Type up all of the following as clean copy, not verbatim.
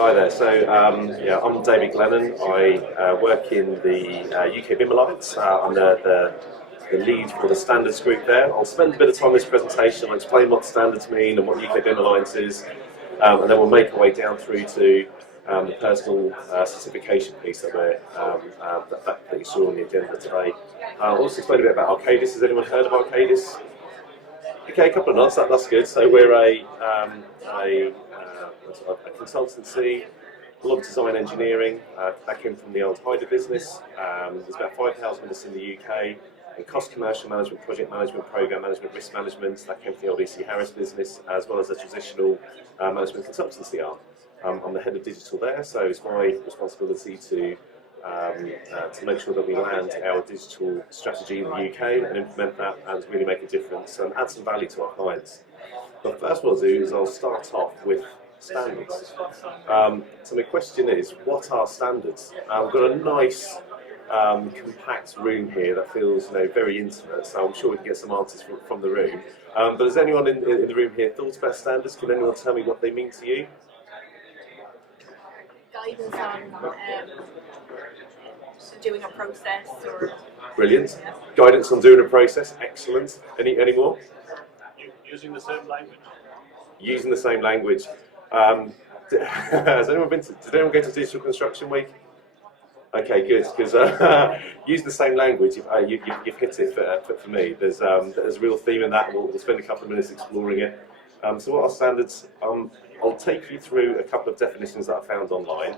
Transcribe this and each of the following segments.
Hi there. So yeah, I'm David Glennon. I work in the UK BIM Alliance. I'm the lead for the standards group there. I'll spend a bit of time in this presentation. I'll explain what standards mean and what the UK BIM Alliance is, and then we'll make our way down through to the personal certification piece that that you saw on the agenda today. I'll also explain a bit about Arcadis. Has anyone heard of Arcadis? Okay, a couple of nods. That's good. So we're a consultancy, a lot of design engineering. That came from the old Hyder business. There's about 5,000 of us in the UK. And cost commercial management, project management, program management, risk management. That came from the old EC Harris business, as well as a traditional management consultancy arm. I'm the head of digital there, so it's my responsibility to make sure that we land our digital strategy in the UK and implement that and really make a difference and add some value to our clients. But first what I'll do is I'll start off with standards. So my question is, what are standards? We've got a nice compact room here that feels very intimate, so I'm sure we can get some answers from the room. But has anyone in the room here thought about standards? Can anyone tell me what they mean to you? Guidance on doing a process or... Brilliant. Yeah. Guidance on doing a process, excellent. Any more? Using the same language. Using the same language. Has anyone did anyone go to Digital Construction Week? Okay, good, because use the same language, you've hit it for me. There's a real theme in that, and we'll spend a couple of minutes exploring it. So what are standards? I'll take you through a couple of definitions that I found online.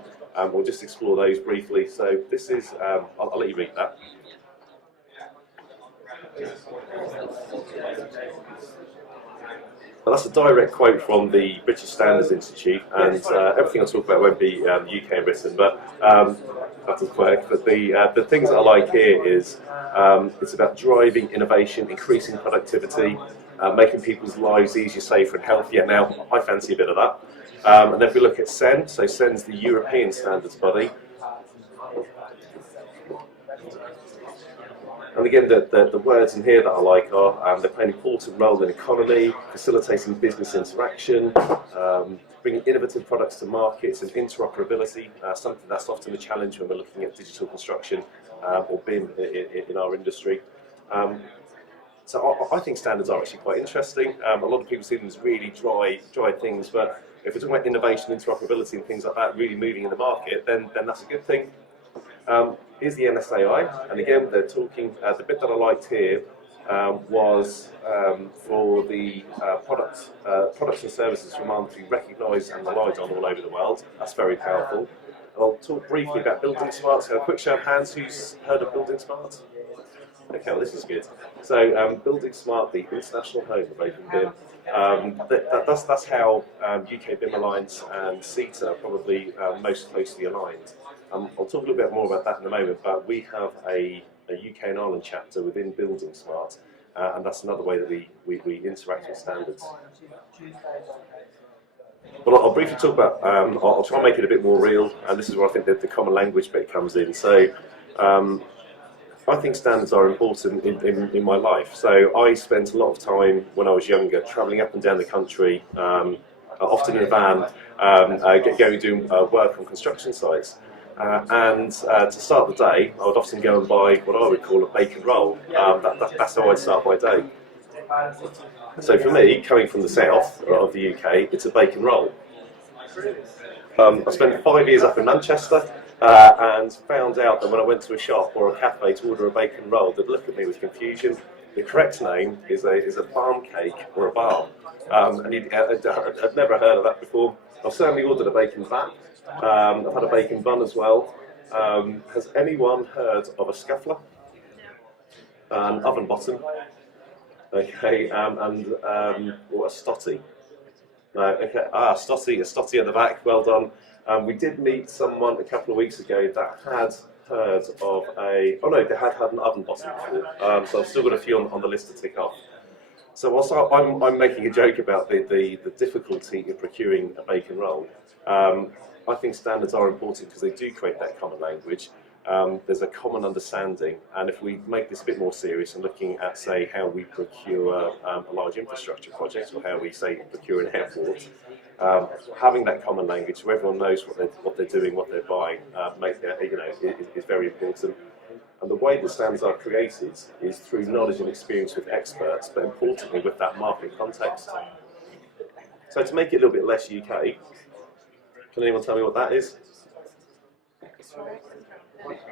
We'll just explore those briefly. So this is, I'll let you read that. Well, that's a direct quote from the British Standards Institute, and everything I'll talk about won't be UK and Britain, but that doesn't work. But the things that I like here is it's about driving innovation, increasing productivity, making people's lives easier, safer and healthier. Now, I fancy a bit of that. And then if we look at CEN, so CEN's the European standards body. And again, the words in here that I like are they play an important role in economy, facilitating business interaction, bringing innovative products to markets and interoperability, something that's often a challenge when we're looking at digital construction or BIM in our industry. So I think standards are actually quite interesting. A lot of people see them as really dry things, but if we're talking about innovation, interoperability and things like that really moving in the market, then that's a good thing. Here's the NSAI, and again they're talking, the bit that I liked here was for the products and services from ARM to be recognised and relied on all over the world. That's very powerful. I'll talk briefly about buildingSMART, so a quick show of hands, who's heard of buildingSMART? Okay, well this is good. So buildingSMART, the international home of open BIM. That's how UK BIM Alliance and CitA are probably most closely aligned. I'll talk a little bit more about that in a moment, but we have a UK and Ireland chapter within buildingSMART, and that's another way that we interact with standards. Well, I'll briefly talk about, I'll try and make it a bit more real, and this is where I think that the common language bit comes in. So I think standards are important in my life. So I spent a lot of time when I was younger travelling up and down the country, often in a van, going doing work on construction sites. And to start the day, I would often go and buy what I would call a bacon roll. That's how I'd start my day. So for me, coming from the south of the UK, it's a bacon roll. I spent 5 years up in Manchester and found out that when I went to a shop or a cafe to order a bacon roll, they'd look at me with confusion. The correct name is a barm cake or a barm. And I'd never heard of that before. I've certainly ordered a bacon bap. I've had a bacon bun as well. Has anyone heard of a scuffler? An oven bottom? Okay, and or a stotty? No, okay. A stotty at the back. Well done. We did meet someone a couple of weeks ago that had heard of a. Oh no, they had an oven bottom before. So I've still got a few on the list to tick off. So whilst I'm making a joke about the difficulty in procuring a bacon roll, I think standards are important because they do create that common language. There's a common understanding, and if we make this a bit more serious and looking at, say, how we procure a large infrastructure project, or how we, say, procure an airport, having that common language so everyone knows what they're doing, what they're buying, is very important. And the way that standards are created is through knowledge and experience with experts, but importantly with that market context. So to make it a little bit less UK, can anyone tell me what that is?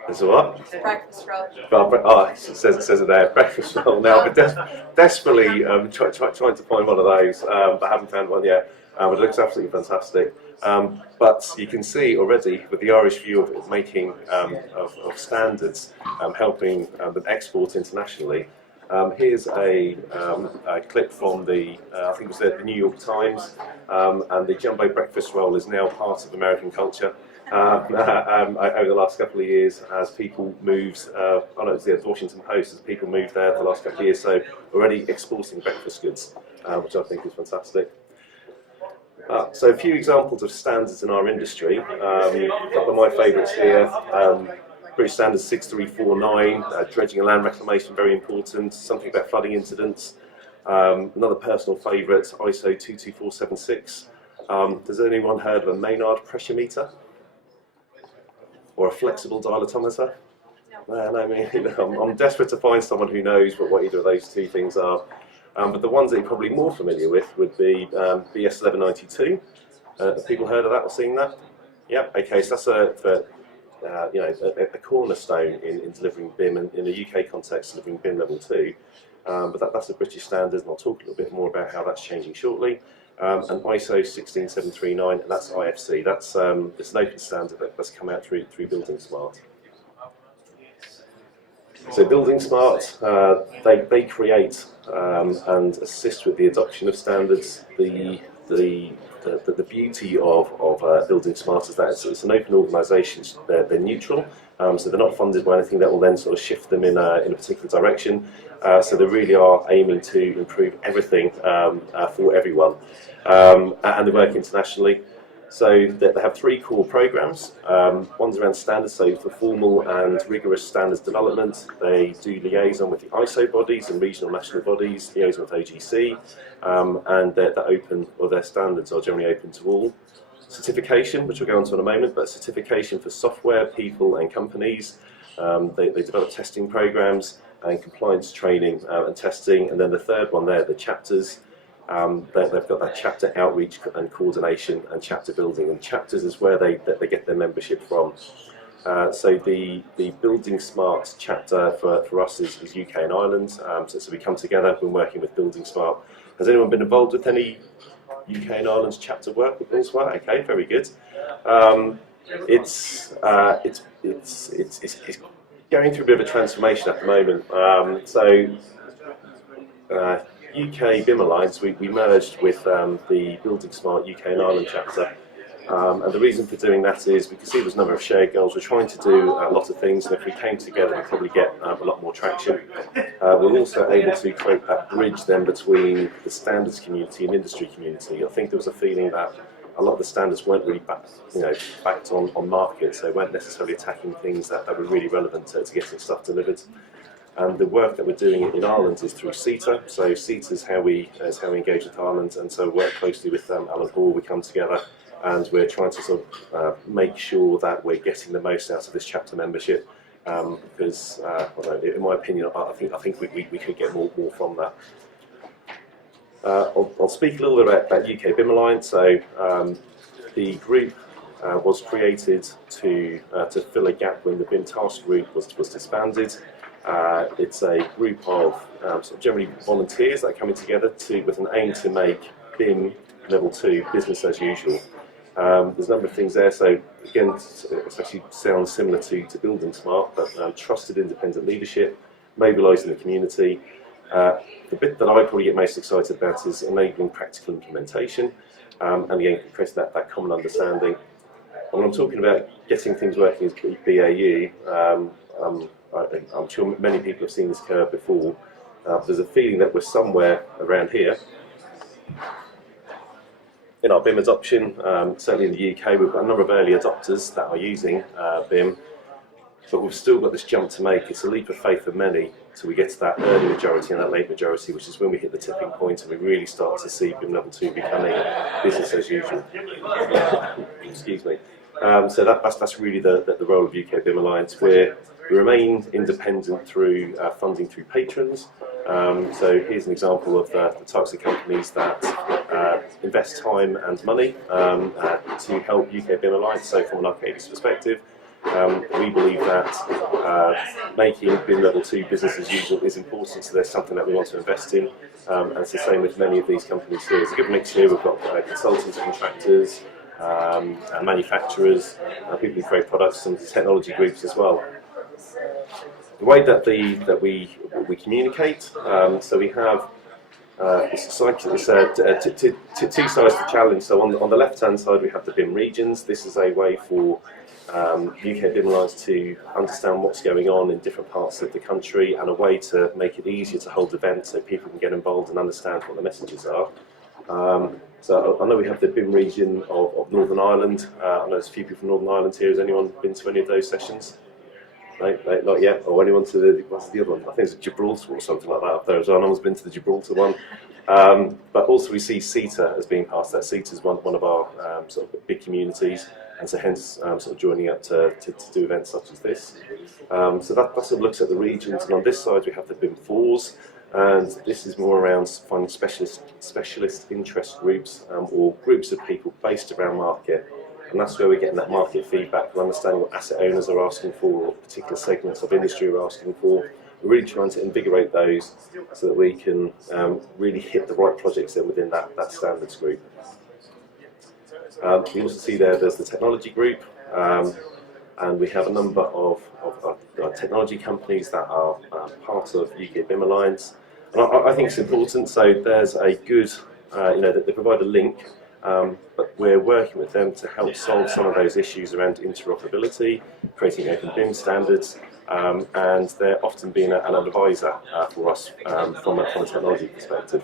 It's a what? Breakfast roll. It says it there, breakfast roll. Now, I've been desperately trying to find one of those, but haven't found one yet. It looks absolutely fantastic. But you can see already with the Irish view of making of standards, helping them export internationally. Here's a clip from the, I think it was the New York Times, and the jumbo breakfast roll is now part of American culture. Over the last couple of years, as people moved, it's the Washington Post, as people moved there the last couple of years, so already exporting breakfast goods, which I think is fantastic. So a few examples of standards in our industry. A couple of my favourites here. British Standard 6349, dredging and land reclamation, very important. Something about flooding incidents. Another personal favourite, ISO 22476. Has anyone heard of a Maynard pressure meter? Or a flexible dilatometer? No, I'm desperate to find someone who knows what either of those two things are. But the ones that you're probably more familiar with would be BS 1192. Have people heard of that or seen that? Yeah. Okay. So that's a cornerstone in delivering BIM, and in a UK context, delivering BIM level 2. But that's a British standard, and I'll talk a little bit more about how that's changing shortly. And ISO 16739, and that's IFC. That's it's an open standard that's come out through buildingSMART. So buildingSMART, they create and assist with the adoption of standards. The beauty of buildingSMART is that it's an open organisation. They're neutral, so they're not funded by anything that will then sort of shift them in a particular direction. So they really are aiming to improve everything for everyone, and they work internationally. So they have 3 core programs. One's around standards, so for formal and rigorous standards development. They do liaison with the ISO bodies and regional national bodies, liaison with OGC, and they're open, or their standards are generally open to all. Certification, which we'll go on to in a moment, but certification for software, people and companies. They develop testing programs and compliance training and testing. And then the third one there, the chapters. They've got that chapter outreach and coordination and chapter building, and chapters is where they get their membership from. So the buildingSMART chapter for us is UK and Ireland. So we come together. We've been working with buildingSMART. Has anyone been involved with any UK and Ireland's chapter work with buildingSMART? Okay, very good. It's going through a bit of a transformation at the moment. UK BIM Alliance, we merged with the buildingSMART UK and Ireland chapter, and the reason for doing that is we can see there's a number of shared goals. We're trying to do a lot of things, and if we came together we'd probably get a lot more traction. We're also able to create that bridge then between the standards community and industry community. I think there was a feeling that a lot of the standards weren't really backed on market, so they weren't necessarily attacking things that were really relevant to getting stuff delivered. And the work that we're doing in Ireland is through CitA. So CitA is how we engage with Ireland, and so we work closely with Alan Hall. We come together, and we're trying to sort of make sure that we're getting the most out of this chapter membership. Because, in my opinion, I think we could get more from that. I'll speak a little bit about UK BIM Alliance. So the group was created to fill a gap when the BIM task group was disbanded. It's a group of sort of generally volunteers that are coming together with an aim to make BIM level 2 business as usual. There's a number of things there. So again, it actually sounds similar to buildingSMART, but trusted independent leadership, mobilising the community. The bit that I probably get most excited about is enabling practical implementation, and again, creating that common understanding. And when I'm talking about getting things working as BAU, I'm sure many people have seen this curve before. There's a feeling that we're somewhere around here. In our BIM adoption, certainly in the UK, we've got a number of early adopters that are using BIM. but we've still got this jump to make. It's a leap of faith for many till we get to that early majority and that late majority, which is when we hit the tipping point and we really start to see BIM Level 2 becoming business as usual. Excuse me. So that's really the role of UK BIM Alliance, where we remain independent through funding through patrons. So here's an example of the types of companies that invest time and money to help UK BIM Alliance. So from an Arcadis perspective, we believe that making BIM Level 2 business as usual is important, so there's something that we want to invest in, and it's the same with many of these companies here. It's a good mix here. We've got consultants, contractors, and manufacturers, people who create products, some technology groups as well. The way that we communicate, so we have it's two sides to the challenge. So on the left-hand side we have the BIM regions. This is a way for UK BIM Alliance to understand what's going on in different parts of the country, and a way to make it easier to hold events so people can get involved and understand what the messages are. So I know we have the BIM region of Northern Ireland. I know there's a few people from Northern Ireland here. Has anyone been to any of those sessions? No, not yet. Or anyone to what's the other one? I think it's Gibraltar or something like that up there as well. No one's been to the Gibraltar one. But also we see CitA as being part of that. CitA is one of our sort of big communities, and so hence sort of joining up to do events such as this. So that sort of looks at the regions, and on this side we have the BIM 4s, and this is more around finding specialist interest groups or groups of people based around market. And that's where we're getting that market feedback, and understanding what asset owners are asking for, or particular segments of industry are asking for. We're really trying to invigorate those so that we can really hit the right projects in within that standards group. You also see there's the technology group, and we have a number of technology companies that are part of UK BIM Alliance. And I think it's important. So there's a good, they provide a link. But we're working with them to help solve some of those issues around interoperability, creating open BIM standards, and they're often being an advisor for us from a technology perspective.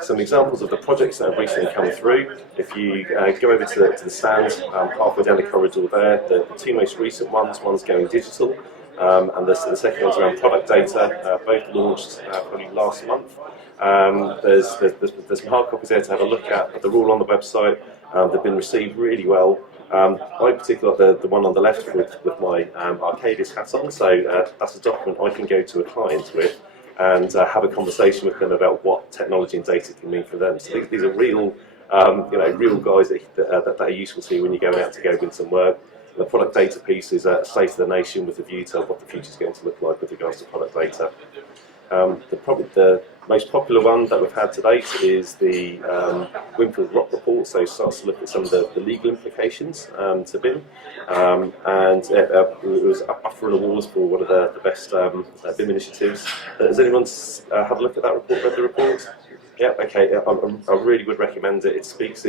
Some examples of the projects that have recently come through. If you go over to the stand halfway down the corridor there, the two most recent one's going digital, and the second one's around product data, both launched probably last month. There's some hard copies there to have a look at, but they're all on the website. They've been received really well. I particularly like the one on the left with my Arcadis hat on, so that's a document I can go to a client with and have a conversation with them about what technology and data can mean for them. So these are real, real guys that are useful to you when you're going out to go win some work. The product data piece is a state of the nation with a view to what the future is going to look like with regards to product data. The most popular one that we've had to date is the Winted report, so it starts to look at some of the legal implications to BIM, and it was up for an award for one of the best BIM initiatives. Has anyone had a look at that report, read the report? Yeah, okay, I really would recommend it. It speaks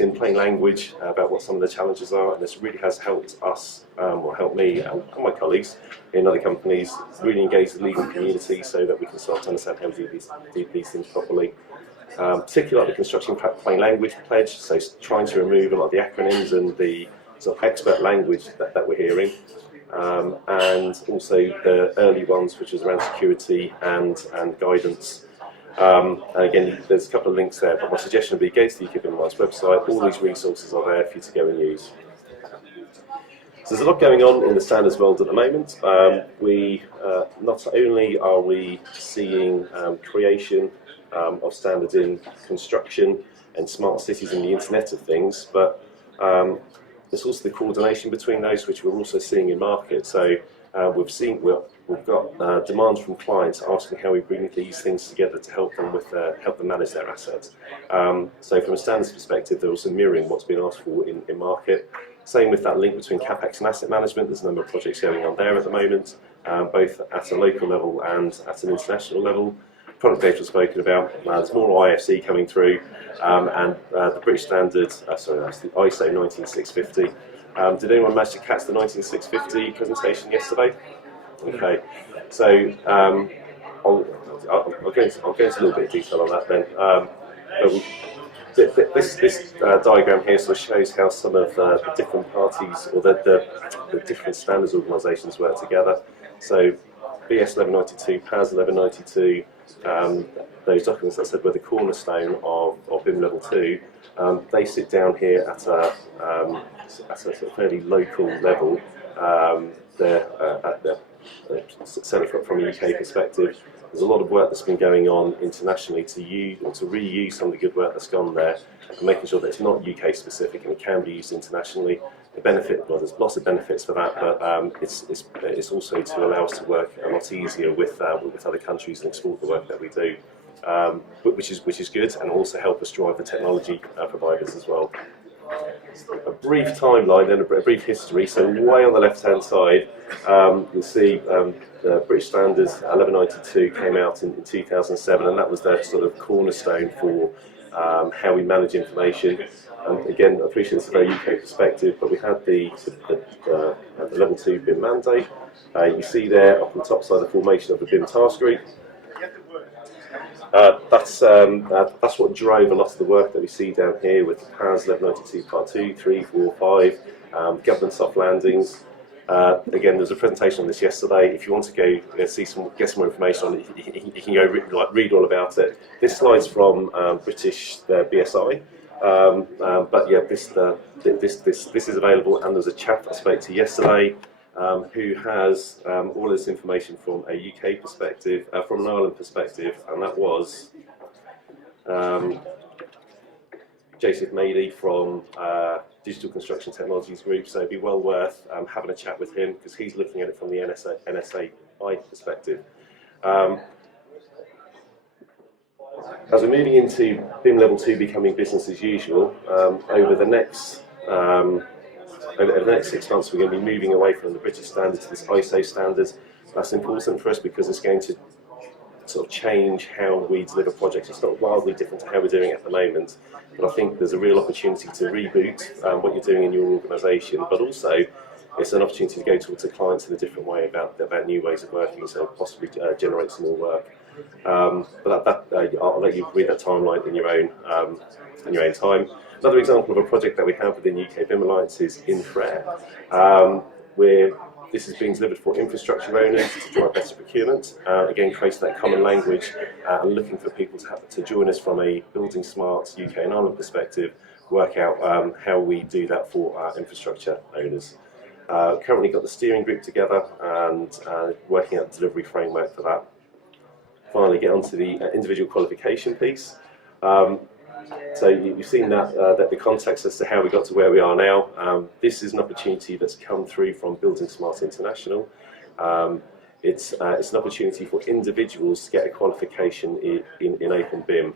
in plain language about what some of the challenges are, and this really has helped us, or helped me and my colleagues in other companies, really engage the legal community so that we can start to understand how to do these things properly. Particularly like the construction plain language pledge, so trying to remove a lot of the acronyms and the sort of expert language that we're hearing. And also the early ones, which is around security and guidance. And again, there's a couple of links there, but my suggestion would be go to the UK BIM Alliance website. All these resources are there for you to go and use. So there's a lot going on in the standards world at the moment. Not only are we seeing creation of standards in construction and smart cities and the Internet of Things, but there's also the coordination between those, which we're also seeing in market. So we've got demands from clients asking how we bring these things together to help them manage their assets. So from a standards perspective, they're also mirroring what's been asked for in market. Same with that link between CapEx and asset management. There's a number of projects going on there at the moment, both at a local level and at an international level. Product data was spoken about. There's more IFC coming through, and the British standard, that's the ISO 19650. Did anyone manage to catch the 19650 presentation yesterday? Okay, so I'll go into a little bit of detail on that then. This diagram here sort of shows how some of the different parties or the different standards organisations work together. So BS 1192, PAS 1192, those documents that I said were the cornerstone of BIM Level 2, they sit down here at a sort of fairly local level. They're at the certainly from a UK perspective. There's a lot of work that's been going on internationally to use or to reuse some of the good work that's gone there, and making sure that it's not UK specific and it can be used internationally. The benefit, well, there's lots of benefits for that, but it's also to allow us to work a lot easier with other countries and export the work that we do, which is good, and also help us drive the technology providers as well. A brief timeline, then a brief history. So way on the left-hand side, you'll see the British Standards 1192 came out in 2007, and that was their sort of cornerstone for how we manage information. And again, I appreciate this is a very UK perspective, but we had the Level 2 BIM mandate. You see there up on the top side the formation of the BIM task group. That's what drove a lot of the work that we see down here with PAS 1192 Part 2, 3, 4, 5, government soft landings. Again, there was a presentation on this yesterday. If you want to go get some more information on it, you can go read all about it. This slide's from British BSI, but yeah, this is available. And there's a chap I spoke to yesterday who has all this information from a UK perspective, from an Ireland perspective, and that was Joseph Mady from Digital Construction Technologies Group. So it'd be well worth having a chat with him, because he's looking at it from the NSAI perspective. As we're moving into BIM Level 2 becoming business as usual, over the next 6 months, we're going to be moving away from the British standard to this ISO standards. That's important for us because it's going to sort of change how we deliver projects. It's not wildly different to how we're doing it at the moment, but I think there's a real opportunity to reboot what you're doing in your organisation, but also it's an opportunity to go towards the clients in a different way about new ways of working, so possibly generate some more work. But I'll let you read that timeline in your own time. Another example of a project that we have within UK BIM Alliance is Infrared, where this is being delivered for infrastructure owners to drive better procurement. Again, creating that common language and looking for people to join us from a buildingSMART UK and Ireland perspective, work out how we do that for our infrastructure owners. Currently got the steering group together and working out the delivery framework for that. Finally, get onto the individual qualification piece. So you've seen that the context as to how we got to where we are now. This is an opportunity that's come through from buildingSMART International. It's an opportunity for individuals to get a qualification in Open BIM.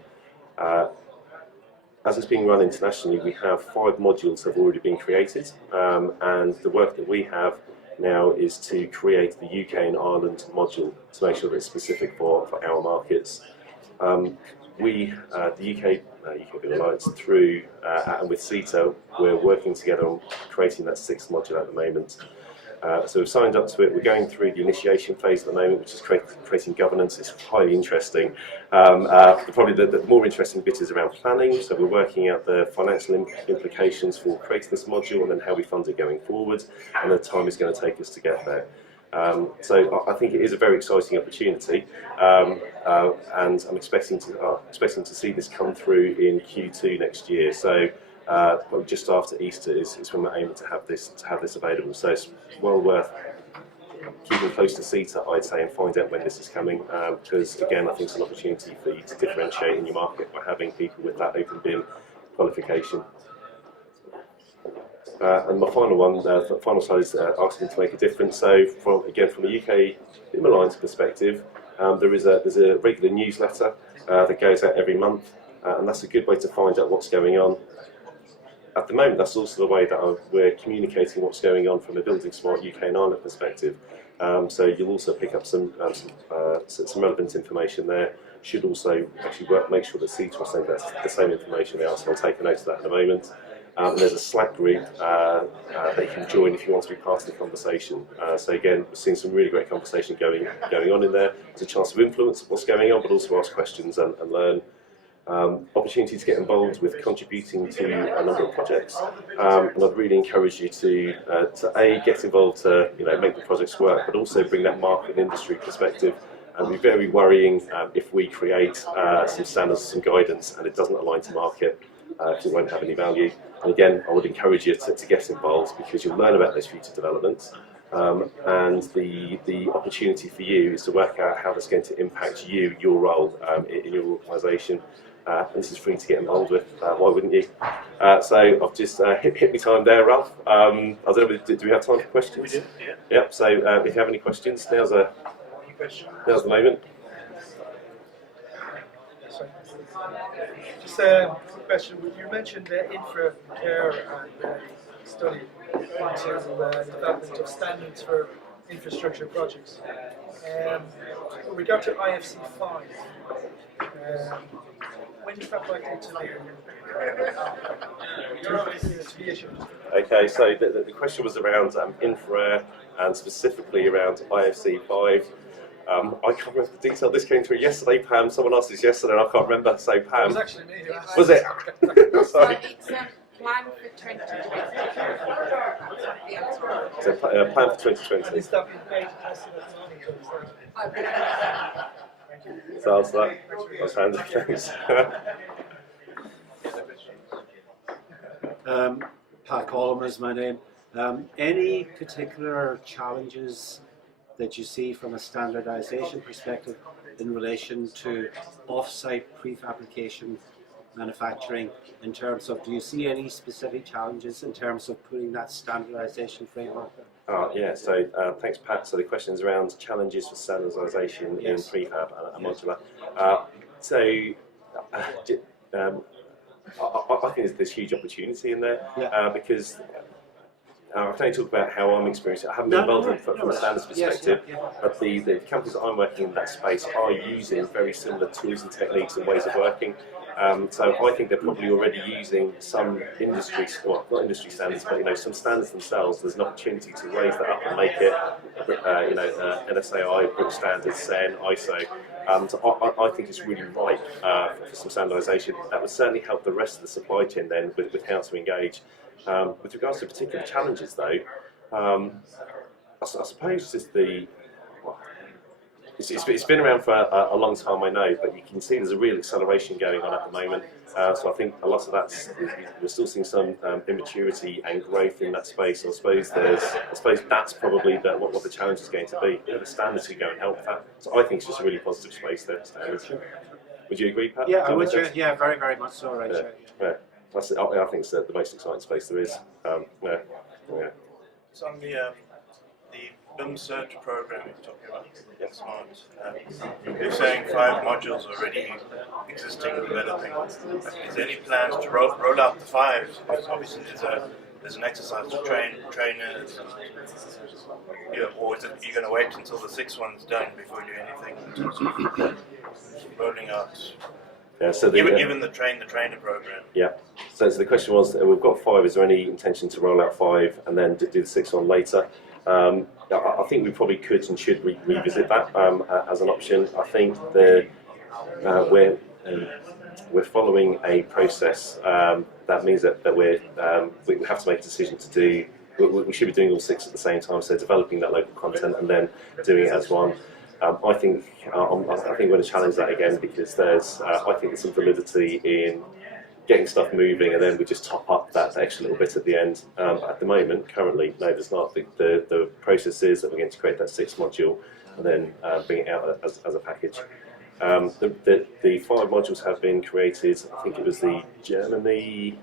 As it's being run internationally, we have 5 modules that have already been created, and the work that we have now is to create the UK and Ireland module to make sure that it's specific for our markets. The UK BIM Alliance through and with CitA, we're working together on creating that 6th module at the moment. So we've signed up to it. We're going through the initiation phase at the moment, which is creating governance. It's highly interesting. Probably the more interesting bit is around planning. So we're working out the financial implications for creating this module, and then how we fund it going forward, and the time it's going to take us to get there. So I think it is a very exciting opportunity, and I'm expecting to see this come through in Q2 next year. So just after Easter is when we're aiming to have this available. So it's well worth keeping close to CitA, I'd say, and find out when this is coming, because again, I think it's an opportunity for you to differentiate in your market by having people with that Open BIM qualification. And my final one, the final slide is asking to make a difference. So from a UK BIM Alliance perspective, there's a regular newsletter that goes out every month, and that's a good way to find out what's going on. At the moment, that's also the way that we're communicating what's going on from a buildingSMART UK and Ireland perspective. So you'll also pick up some relevant information there. Should also actually make sure that CitA will send the same information out, so I'll take a note of that in a moment. And there's a Slack group that you can join if you want to be part of the conversation. So again, we're seeing some really great conversation going on in there. It's a chance to influence what's going on, but also ask questions and learn. opportunity to get involved with contributing to a number of projects, and I'd really encourage you to A, get involved to make the projects work, but also bring that market and industry perspective. And it'd be very worrying if we create some standards, some guidance, and it doesn't align to market, because it won't have any value. And again, I would encourage you to get involved, because you'll learn about those future developments. And the opportunity for you is to work out how that's going to impact you, your role in your organisation. And this is free to get involved with. Why wouldn't you? So I've just hit me time there, Ralph. I don't know, do we have time for questions? We do, yeah. Yep. So if you have any questions, now's the moment. Just a quick question. You mentioned infra care and study into development of standards for infrastructure projects. With regard to IFC 5, when is that likely to be issued? Okay, so the question was around infra and specifically around IFC 5. I can't remember the detail. This came through yesterday, Pam. Someone asked this yesterday, and I can't remember. So, Pam. It was actually me who asked. Was it? Sorry. It's a plan for 2020. The answer. So, plan for 2020. And is that being paid tested at the moment? Thank you. So, answer that. That's handy. Thanks. Pat Coleman is my name. Any particular challenges that you see from a standardization perspective in relation to off-site prefabrication manufacturing, in terms of, do you see any specific challenges in terms of putting that standardization framework there? Yeah, so thanks, Pat. So the question is around challenges for standardisation in prefab and modular. I think there's huge opportunity in there, because I can only talk about how I'm experiencing it. I haven't been involved from a standards perspective, but the companies that I'm working in that space are using very similar tools and techniques and ways of working. So I think they're probably already using some industry, well, not industry standards, but some standards themselves. There's an opportunity to raise that up and make it, NSAI, British standards, CEN, ISO. So I think it's really ripe for some standardisation. That would certainly help the rest of the supply chain then with how to engage. With regards to particular challenges, though, I suppose just it's been around for a long time, I know, but you can see there's a real acceleration going on at the moment. So I think a lot of that's, we're still seeing some immaturity and growth in that space. I suppose that's probably what the challenge is going to be. The standards can go and help that. So I think it's just a really positive space there. Standards. Would you agree, Pat? Yeah, I would. Yeah, very, very much so. Right. Yeah. I think it's the most exciting space there is. So on the BIM Search program you're talking about, SMART, you're saying 5 modules already existing and developing. Is there any plans to roll out the 5? Because obviously there's an exercise to train trainers, or is it you're going to wait until the 6th one's done before you do anything in terms of rolling out? Yeah, so given the train the trainer program. Yeah. So the question was, we've got 5. Is there any intention to roll out 5 and then do the 6th one later? I think we probably could and should revisit that as an option. I think we're following a process that means that we have to make a decision to do. We should be doing all 6 at the same time. So developing that local content and then doing it as one. I think we're going to challenge that again, because I think there's some validity in getting stuff moving, and then we just top up that extra little bit at the end. At the moment, currently, no, there's not. The process is that we're going to create that 6th module and then bring it out as a package. The 5 modules have been created. I think it was the Germany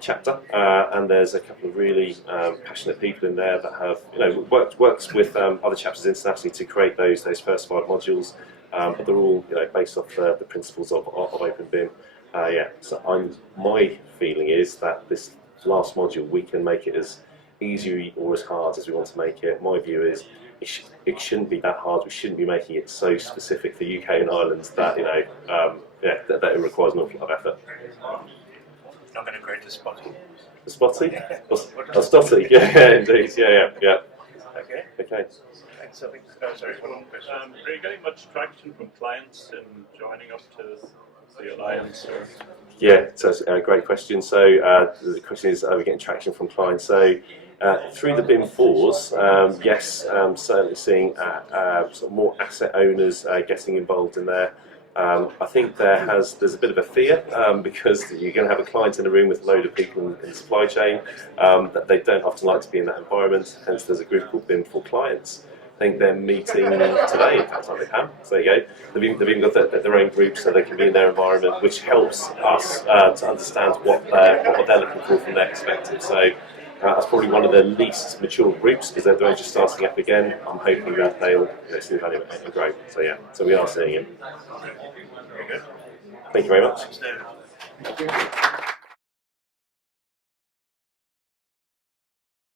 chapter, and there's a couple of really passionate people in there that have worked with other chapters internationally to create those first 5 modules, but they're all based off the principles of Open BIM. So my feeling is that this last module, we can make it as easy or as hard as we want to make it. My view is it shouldn't be that hard. We shouldn't be making it so specific for UK and Ireland that that it requires an awful lot of effort. Not going to create a spotty. The spotty? A stotty? Yeah, indeed. Yeah. Okay. Thanks. Sorry, one more question. Are you getting much traction from clients in joining up to the Alliance? Or? Yeah, so that's a great question. So the question is, are we getting traction from clients? So through the BIM 4s, yes, certainly seeing sort of more asset owners getting involved in there. I think there's a bit of a fear because you're going to have a client in a room with a load of people in the supply chain that they don't often like to be in that environment. Hence, there's a group called BIM for Clients. I think they're meeting today, in fact, they have. So there you go. They've even got their own group so they can be in their environment, which helps us to understand what they're looking for from their perspective. So that's probably one of the least mature groups because they're just starting up again. I'm hoping that they'll see the value of it and grow. So yeah, so we are seeing it. Very good. Thank you very much. Thanks, David.